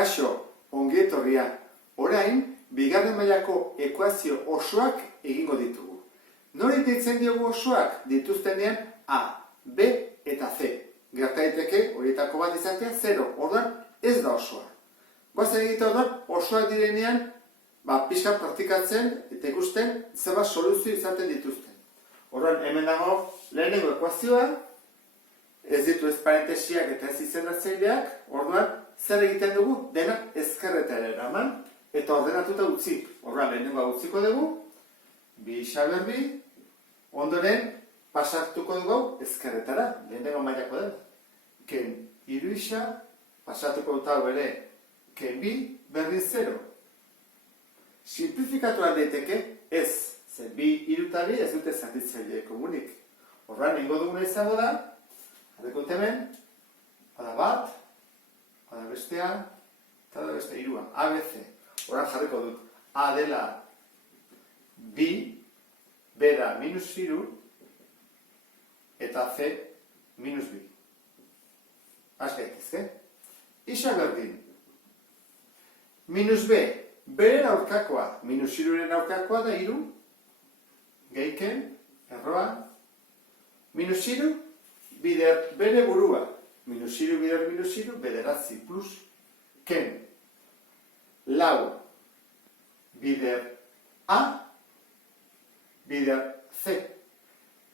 Kaixo, ongi etorria. Orain, bigarren mailako ekuazio osoak egingo ditugu. Nori deitzen diogu osoak? Dituztenean A, B eta C. Gerta daiteke horietako bat izatea 0. Orduan ez da osoa. Goazen egite orduan osoak direnean, pixka praktikatzen eta ikusten zenbat soluzio izaten dituzten. Orduan hemen dago lehenengo ekuazioa, ez ditu ez parentesiak eta ez izendatzaileak, orduan zer egiten dugu? Denak ezkerretara eraman eta ordenatuta utzi. Orduan lehenengoa utziko dugu, bi isa berbi, ondoren pasatuko dugu ezkerretara, lehenengo mailako dela. Ken hiru isa, pasatuko dut hau ere, ken bi, berdin 0. Simplifikatu daiteke ez, ze bi hiruta bi ez dute zatitzaile komunik. Orduan egingo duguna izango da, jarriko hemen, bada bat, bada bestea, eta da beste hirua, A, B, C. Orduan jarriko dut, A dela bi, B da minus hiru, eta C minus bi. Az gaitezke. Isa berdin. Minus B, beren aurkakoa, minus hiruren aurkakoa da hiru, geiken, erroa, minus hiru, bider bere burua, minus hiru bider minus hiru, bederatzi plus, ken, lau, bider A, bider C.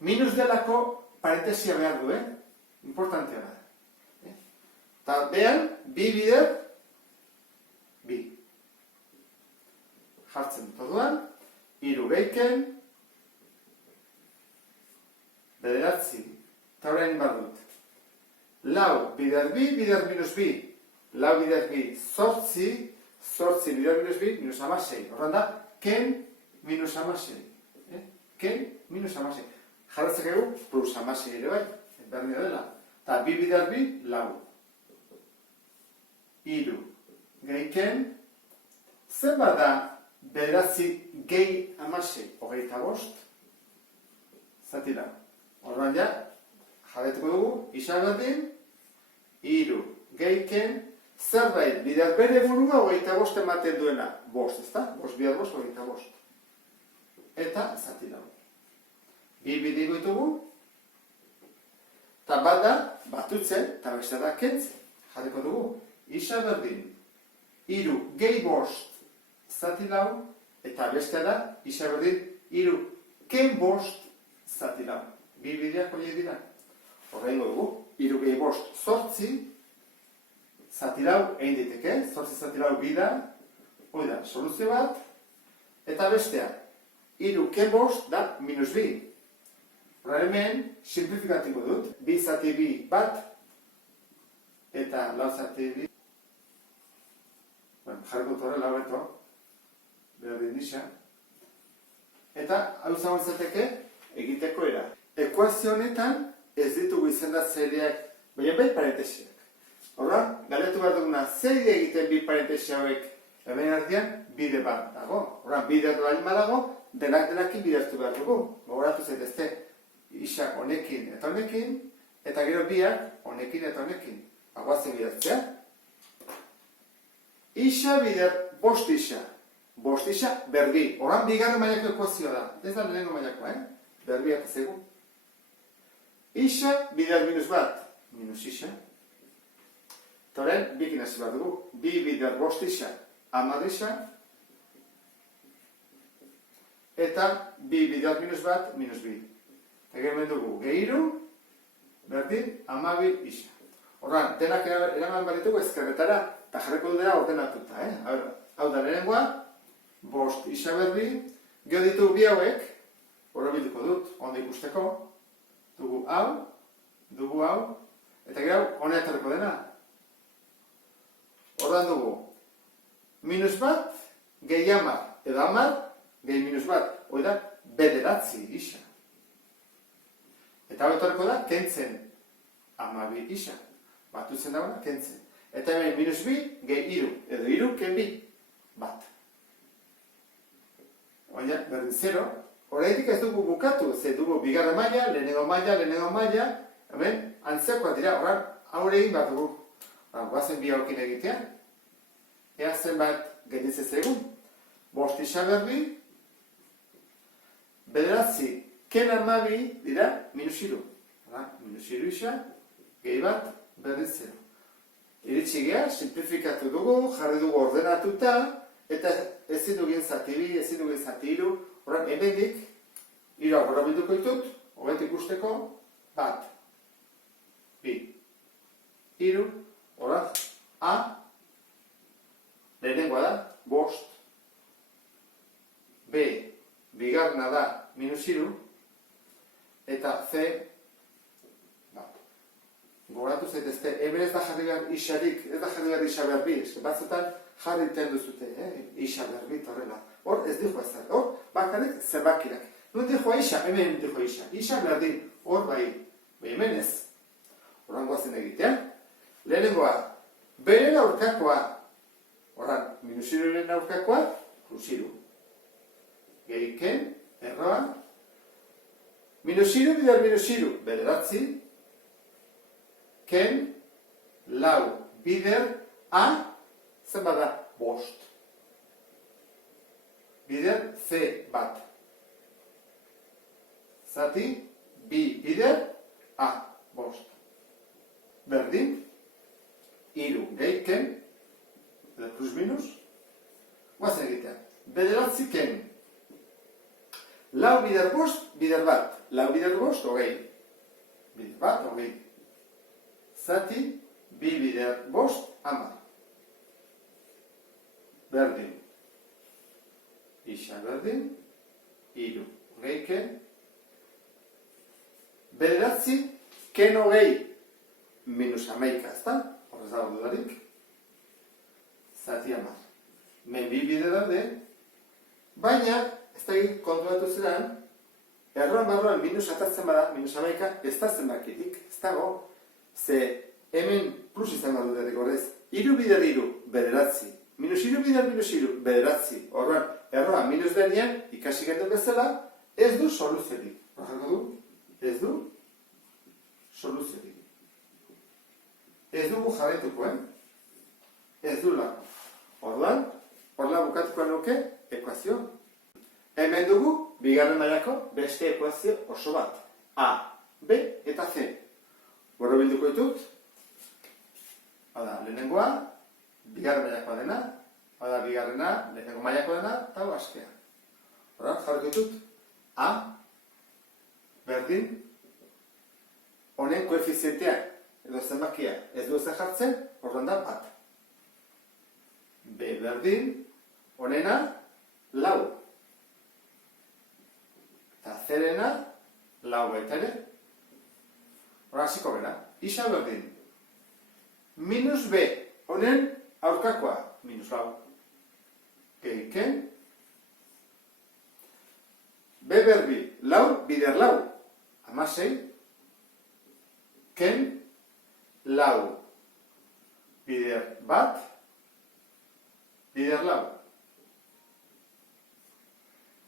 Minus delako parentesia behar du, importantea da. Eta behan, bi bider, bi. Jartzen dut orduan, hiru geiken, bederatzi, eta orain bat dut. Lau bider bi, bider minus bi. Lau bider bi, zortzi, zortzi bider minus bi, minus amasei. Horren da, ken minus amasei. Ken minus amasei. Jarratzek egu, plus amasei ere bai, berdina dela. Eta bi bider bi, lau. Hiru geiken, zenbat da bederatzi gehi amasei, 25, zati lau. Orduan ja, jarretuko dugu, isa berdin, hiru geiken, zerbait bider bere burua 25 ematen duena, bost, ezta? Bost bider bost, 25. Eta zati lau. Bi bidigo ditugu, eta bat da, batutzen, eta beste da kentzen. Jarriko dugu, isa berdin, hiru gehi bost, zati lau, eta beste da, isa berdin, hiru ken bost, zati lau. Bi bideak hori dira. Horrengo dugu, hiru gehi bost, zortzi, zati lau egin diteke, zortzi zati lau bida, hori da, soluzio bat, eta bestea, hiru ken bost da minus bi. Horren hemen, simplifikatiko dut, bi zati bi bat, eta lau zati bi, jarriko torre lau beto, berdin isa, eta hau zagoen zateke, egiteko era. Ekuazio honetan ez ditugu izendatzaileak, baina bai parentesiak. Horra, galetu behar duguna, zer egiten bi parentesia hauek hemen artean, bide bat dago. Horra, bide bat dago, denak-denakin bidertu behar dugu. Gogoratu zaitezte, isak honekin eta honekin, eta gero biak honekin eta honekin. Guazen bidertzea. Isa bider, bost isa. Bost isa, berbi. Horran, bigarren mailako ekuazioa da. Ez da lehenengo mailako, berbi eta zegu. Isa bider minus bat, minus isa. Eta horren, bikin hasi bat dugu. Bi bider bost isa, hamar isa. Eta bi bider minus bat, minus bi. Eta gero dugu, gehiru, berdin, hamabi isa. Horran, denak eraman baritugu ezkerretara, eta jarriko dudera ordenatuta, Hau da lehenengoa, bost isa berbi, geho ditugu bi hauek, horro bilduko dut, ondo ikusteko, dugu hau, eta gero honetareko dena. Horran dugu, minus bat, gehi hamar, edo hamar, gehi minus bat, hori da, bederatzi isa. Eta hau etorreko da, kentzen, hamabi isa. Batutzen dagoena, kentzen. Eta hemen minus bi, gehi hiru, edo hiru, ken bi, bat. Baina, berdin 0, horretik ez dugu bukatu, ze dugu bigarren maila, lehenengo maila, hemen, antzekoa dira, horran, aurre egin bat dugu. Guazen bi haukin egitea. ea zenbat gelditzen zaigun. 5 isa berbi, bederatzi, ken 12 dira minus 3. Minus 3 isa, gehi bat, berdin 0. Iritsi geha, simplifikatu dugu, jarri dugu ordenatuta, eta ezin dugien zati bi, ezin dugien zati hiru, horren hemendik, hiru agora bilduko ditut, hobeto ikusteko, bat, bi, hiru, horren, A, lehenengoa da, 5, B, bigarrena da, minus 3, eta C, gogoratu zaitezte, hemen ez da jarri behar isarik, ez da jarri behar isa berbi, batzutan jarri iten duzute, isa berbi, horrela. Hor ez dihoa ez da, hor bakarrik zenbakirak. Nun dihoa isa, hemen dihoa isa, isa berdin, hor bai, hemen ez. Horrangoa zen egitea. Lehenengoa, beren aurkakoa, horran, minusiruren aurkakoa, plusiru. Gehiken, erroa, minusiru bidar minusiru, bederatzi, ken, lau, bider, A, zenbat da, 5. Bider, C, bat. Zati, bi, bider, A, 5. Berdin, hiru, gehi, ken, plus minus, guazen egitea. Bederatzi, ken. Lau, bider, 5, bider bat. Lau, bider, 5, hogei. Bider bat, hogei. Zati, bi bider 5, 10. Berdin. Isa berdin. Hiru. Gehiken. Bederatzi, ken hogei. Minus 11, ezta? Horrez dago dudarik. Zati 10. Men bi bider daude. Baina, ez da kontuatu zeran, erroan barroan minus atatzen bada, minus 11, ez da zenbakirik, ez dago. Ze hemen plus izango dudarik horrez. Hiru bider hiru, bederatzi. Minus hiru bider minus hiru, bederatzi. Horren, erroa minus denean, ikasi gendu bezala, ez du soluziorik. Horreko du? Ez du soluziorik. Ez dugu jarretuko, Ez du lako. Horren, horrela bukatuko nuke ekuazio. Hemen dugu, bigarren mailako beste ekuazio oso bat. A, B eta C. Goro bilduko ditut, lehenengoa, bigarren mailakoa dena, bigarrena, lehenengo mailakoa dena, eta askea. Horren, jarriko ditut, A, berdin, honen koefizientea, edo zenbakia, ez du ezer jartzen, horren da bat. B, berdin, honena, lau. Eta zerena, lau baita ere. Hora hasiko gara, isa berdin. Minus B, honen aurkakoa, minus lau. Gehiken. B berbi, lau, bider lau. 16. Ken, lau. Bider bat. Bider lau.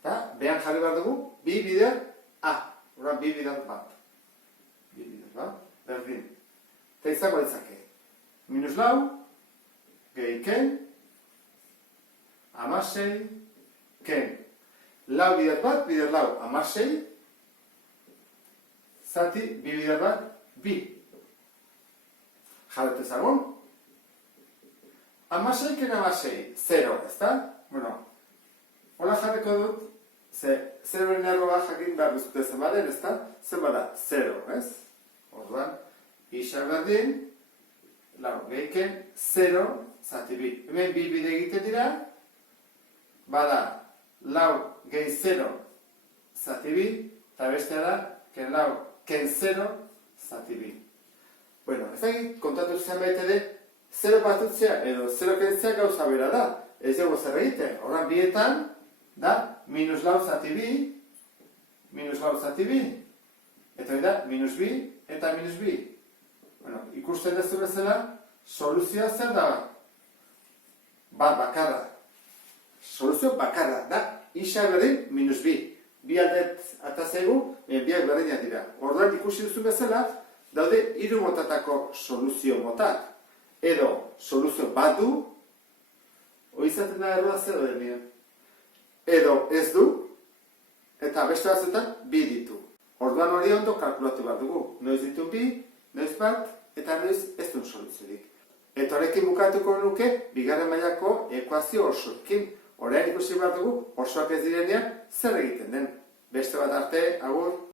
Eta, behan jarri behar dugu, bi bider A. Hora, bi bider bat. Berdin. Eta izango ditzake. Minus lau, gehiken, 16, ken. Lau bider bat, bider lau, 16, zati, bi bider bat, bi. Jarretu ezagun. 16, ken 16, 0, ezta? Bueno, hola jarriko dut, ze 0-en erroa jakin behar duzute zenbaren, ezta? Zenbada, 0, ez? Orduan, isa berdin, lau, gehiken, 0, zati bi. Hemen bi bide egiten dira, bada, lau, gehi 0, zati bi, eta bestea da, ken lau, ken 0, zati bi. Bueno, ez egin, kontatu zenbait ere, 0 batutzea edo 0 kentzea gauza bera da. Ez dugu zer egiten. Horran bietan, da, minus lau zati bi, minus lau zati bi, eta hori da, minus bi, eta minus bi. Bueno, ikusten dezu bezala, soluzioa zer da? Bat bakarra. Soluzio bakarra, da, isa berdin minus bi. Bi aldet atazegu, biak berdinak dira. Orduan ikusi duzu bezala, daude hiru motatako soluzio motak. Edo soluzio bat du, Oizaten da erroa 0 denean. Edo ez du, eta beste batzuetan bi ditu. Orduan hori ondo kalkulatu behar dugu. Noiz ditu bi, noiz bat, eta noiz ez duen soluziorik. Eta horrekin bukatuko nuke, bigarren mailako ekuazio osoekin. Orain ikusi behar dugu, osoak ez direnean, zer egiten den. Beste bat arte, agur.